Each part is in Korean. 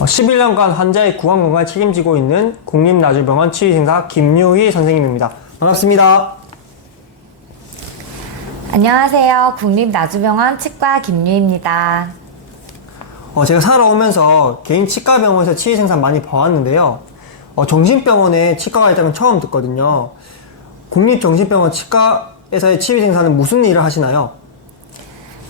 11년간 환자의 구강 건강을 책임지고 있는 국립나주병원 치위생사 김유희 선생님입니다. 반갑습니다. 안녕하세요. 국립나주병원 치과 김유희입니다. 제가 살아오면서 개인 치과병원에서 치위생사 많이 봐왔는데요. 정신병원에 치과가 있다면 처음 듣거든요. 국립정신병원 치과에서의 치위생사는 무슨 일을 하시나요?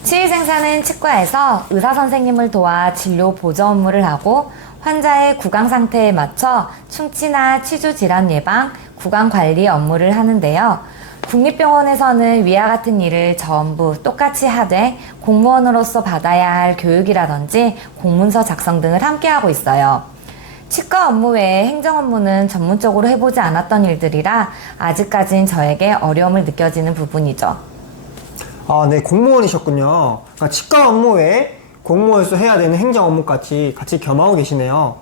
치위생사는 치과에서 의사 선생님을 도와 진료 보조 업무를 하고 환자의 구강 상태에 맞춰 충치나 치주 질환 예방, 구강 관리 업무를 하는데요. 국립병원에서는 위와 같은 일을 전부 똑같이 하되 공무원으로서 받아야 할 교육이라든지 공문서 작성 등을 함께 하고 있어요. 치과 업무 외에 행정 업무는 전문적으로 해보지 않았던 일들이라 아직까진 저에게 어려움을 느껴지는 부분이죠. 네, 공무원이셨군요. 그러니까 치과 업무 외에 공무원에서 해야 되는 행정 업무까지 같이 겸하고 계시네요.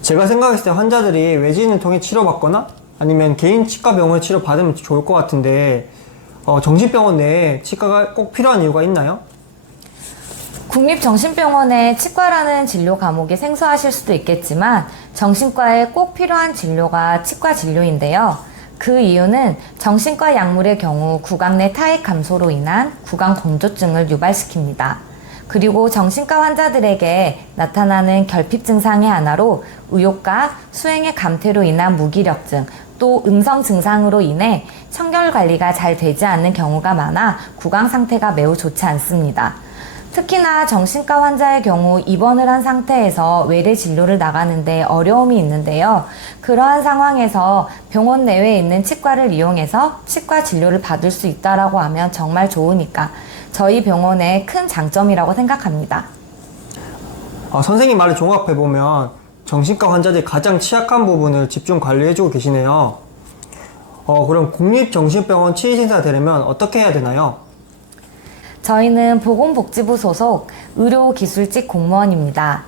제가 생각했을 때 환자들이 외지인을 통해 치료받거나 아니면 개인 치과 병원에 치료받으면 좋을 것 같은데 정신병원 내에 치과가 꼭 필요한 이유가 있나요? 국립정신병원의 치과라는 진료 과목이 생소하실 수도 있겠지만 정신과에 꼭 필요한 진료가 치과 진료인데요. 그 이유는 정신과 약물의 경우 구강 내 타액 감소로 인한 구강 건조증을 유발시킵니다. 그리고 정신과 환자들에게 나타나는 결핍 증상의 하나로 의욕과 수행의 감퇴로 인한 무기력증, 또 음성 증상으로 인해 청결 관리가 잘 되지 않는 경우가 많아 구강 상태가 매우 좋지 않습니다. 특히나 정신과 환자의 경우 입원을 한 상태에서 외래 진료를 나가는데 어려움이 있는데요. 그러한 상황에서 병원 내외에 있는 치과를 이용해서 치과 진료를 받을 수 있다라고 하면 정말 좋으니까 저희 병원의 큰 장점이라고 생각합니다. 선생님 말을 종합해보면 정신과 환자들이 가장 취약한 부분을 집중 관리해주고 계시네요. 그럼 국립정신병원 치위생사 되려면 어떻게 해야 되나요? 저희는 보건복지부 소속 의료기술직 공무원입니다.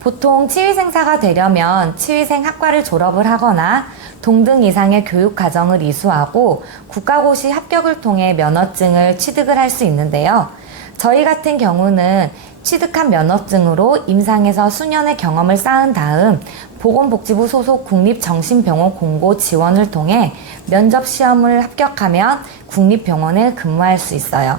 보통 치위생사가 되려면 치위생학과를 졸업을 하거나 동등 이상의 교육과정을 이수하고 국가고시 합격을 통해 면허증을 취득을 할 수 있는데요. 저희 같은 경우는 취득한 면허증으로 임상에서 수년의 경험을 쌓은 다음 보건복지부 소속 국립정신병원 공고 지원을 통해 면접시험을 합격하면 국립병원에 근무할 수 있어요.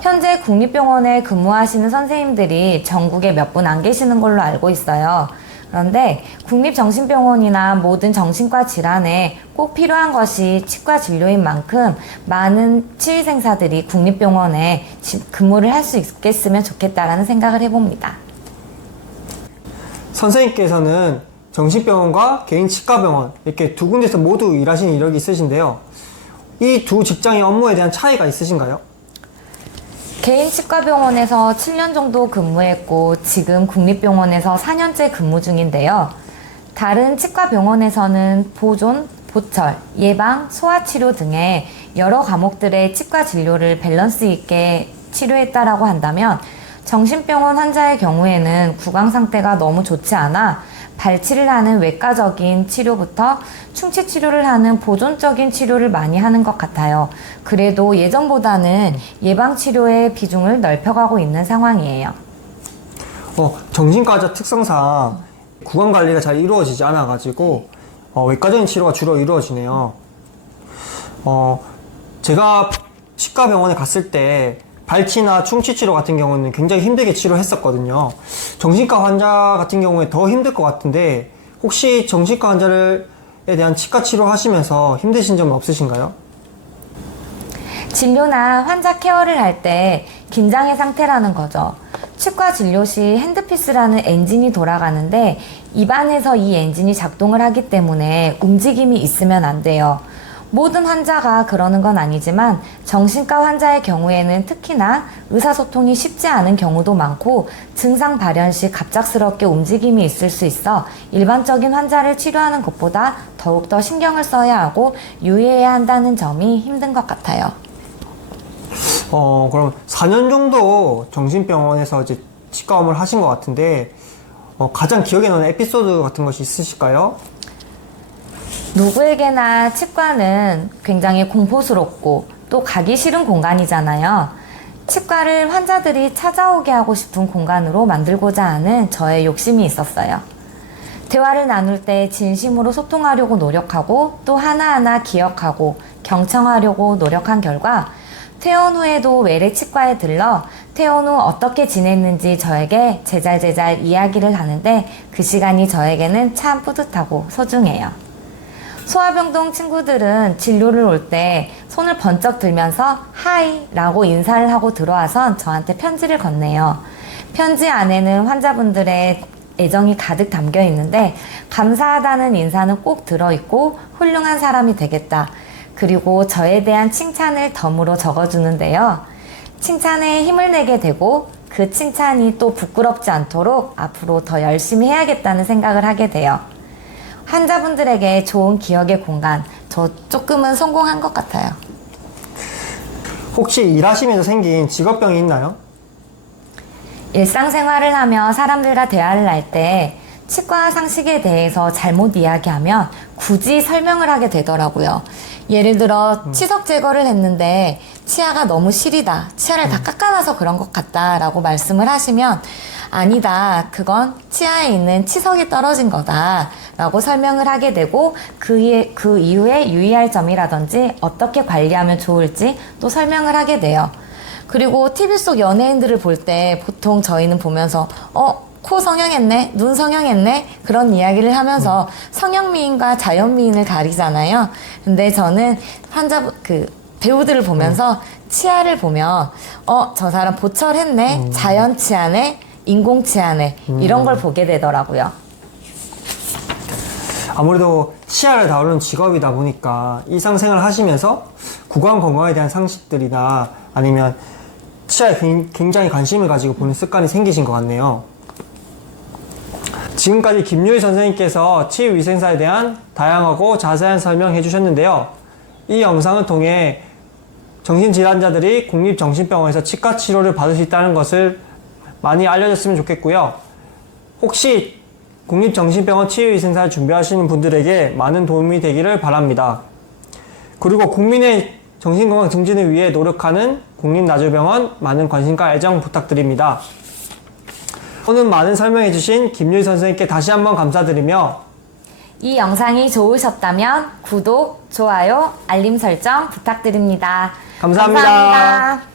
현재 국립병원에 근무하시는 선생님들이 전국에 몇 분 안 계시는 걸로 알고 있어요. 그런데 국립정신병원이나 모든 정신과 질환에 꼭 필요한 것이 치과 진료인 만큼 많은 치위생사들이 국립병원에 근무를 할 수 있겠으면 좋겠다라는 생각을 해봅니다. 선생님께서는 정신병원과 개인 치과병원 이렇게 두 군데서 모두 일하신 이력이 있으신데요. 이 두 직장의 업무에 대한 차이가 있으신가요? 개인 치과병원에서 7년 정도 근무했고 지금 국립병원에서 4년째 근무 중인데요. 다른 치과병원에서는 보존, 보철, 예방, 소아치료 등의 여러 과목들의 치과 진료를 밸런스 있게 치료했다라고 한다면 정신병원 환자의 경우에는 구강 상태가 너무 좋지 않아 발치를 하는 외과적인 치료부터 충치 치료를 하는 보존적인 치료를 많이 하는 것 같아요. 그래도 예전보다는 예방 치료의 비중을 넓혀가고 있는 상황이에요. 정신과 환자 특성상 구강 관리가 잘 이루어지지 않아가지고 외과적인 치료가 주로 이루어지네요. 제가 치과 병원에 갔을 때 발치나 충치 치료 같은 경우는 굉장히 힘들게 치료했었거든요. 정신과 환자 같은 경우에 더 힘들 것 같은데 혹시 정신과 환자에 대한 치과 치료 하시면서 힘드신 점은 없으신가요? 진료나 환자 케어를 할 때 긴장의 상태라는 거죠. 치과 진료 시 핸드피스라는 엔진이 돌아가는데 입안에서 이 엔진이 작동을 하기 때문에 움직임이 있으면 안 돼요. 모든 환자가 그러는 건 아니지만 정신과 환자의 경우에는 특히나 의사소통이 쉽지 않은 경우도 많고 증상 발현 시 갑작스럽게 움직임이 있을 수 있어 일반적인 환자를 치료하는 것보다 더욱더 신경을 써야 하고 유의해야 한다는 점이 힘든 것 같아요. 그럼 4년 정도 정신병원에서 이제 치과 업무를 하신 것 같은데 가장 기억에 남는 에피소드 같은 것이 있으실까요? 누구에게나 치과는 굉장히 공포스럽고 또 가기 싫은 공간이잖아요. 치과를 환자들이 찾아오게 하고 싶은 공간으로 만들고자 하는 저의 욕심이 있었어요. 대화를 나눌 때 진심으로 소통하려고 노력하고 또 하나하나 기억하고 경청하려고 노력한 결과 퇴원 후에도 외래 치과에 들러 퇴원 후 어떻게 지냈는지 저에게 제잘제잘 이야기를 하는데 그 시간이 저에게는 참 뿌듯하고 소중해요. 소아병동 친구들은 진료를 올 때 손을 번쩍 들면서 하이 라고 인사를 하고 들어와선 저한테 편지를 건네요. 편지 안에는 환자분들의 애정이 가득 담겨 있는데 감사하다는 인사는 꼭 들어있고 훌륭한 사람이 되겠다. 그리고 저에 대한 칭찬을 덤으로 적어주는데요. 칭찬에 힘을 내게 되고 그 칭찬이 또 부끄럽지 않도록 앞으로 더 열심히 해야겠다는 생각을 하게 돼요. 환자분들에게 좋은 기억의 공간, 저 조금은 성공한 것 같아요. 혹시 일하시면서 생긴 직업병이 있나요? 일상생활을 하며 사람들과 대화를 할 때 치과 상식에 대해서 잘못 이야기하면 굳이 설명을 하게 되더라고요. 예를 들어 치석 제거를 했는데 치아가 너무 시리다, 치아를 다 깎아놔서 그런 것 같다 라고 말씀을 하시면 아니다, 그건 치아에 있는 치석이 떨어진 거다 라고 설명을 하게 되고 그 이후에 유의할 점이라든지 어떻게 관리하면 좋을지 또 설명을 하게 돼요. 그리고 TV 속 연예인들을 볼 때 보통 저희는 보면서 코 성형했네, 눈 성형했네 그런 이야기를 하면서 성형미인과 자연미인을 가리잖아요. 근데 저는 배우들을 보면서 치아를 보면 저 사람 보철했네, 자연 치아네, 인공 치아네 이런 걸 보게 되더라고요. 아무래도 치아를 다루는 직업이다 보니까 일상생활을 하시면서 구강 건강에 대한 상식들이나 아니면 치아에 굉장히 관심을 가지고 보는 습관이 생기신 것 같네요. 지금까지 김유희 선생님께서 치위생사에 대한 다양하고 자세한 설명해 주셨는데요. 이 영상을 통해 정신질환자들이 국립정신병원에서 치과 치료를 받을 수 있다는 것을 많이 알려졌으면 좋겠고요. 혹시 국립정신병원 치유위생사를 준비하시는 분들에게 많은 도움이 되기를 바랍니다. 그리고 국민의 정신건강 증진을 위해 노력하는 국립나주병원 많은 관심과 애정 부탁드립니다. 오늘 많은 설명해주신 김유희 선생님께 다시 한번 감사드리며 이 영상이 좋으셨다면 구독, 좋아요, 알림 설정 부탁드립니다. 감사합니다. 감사합니다.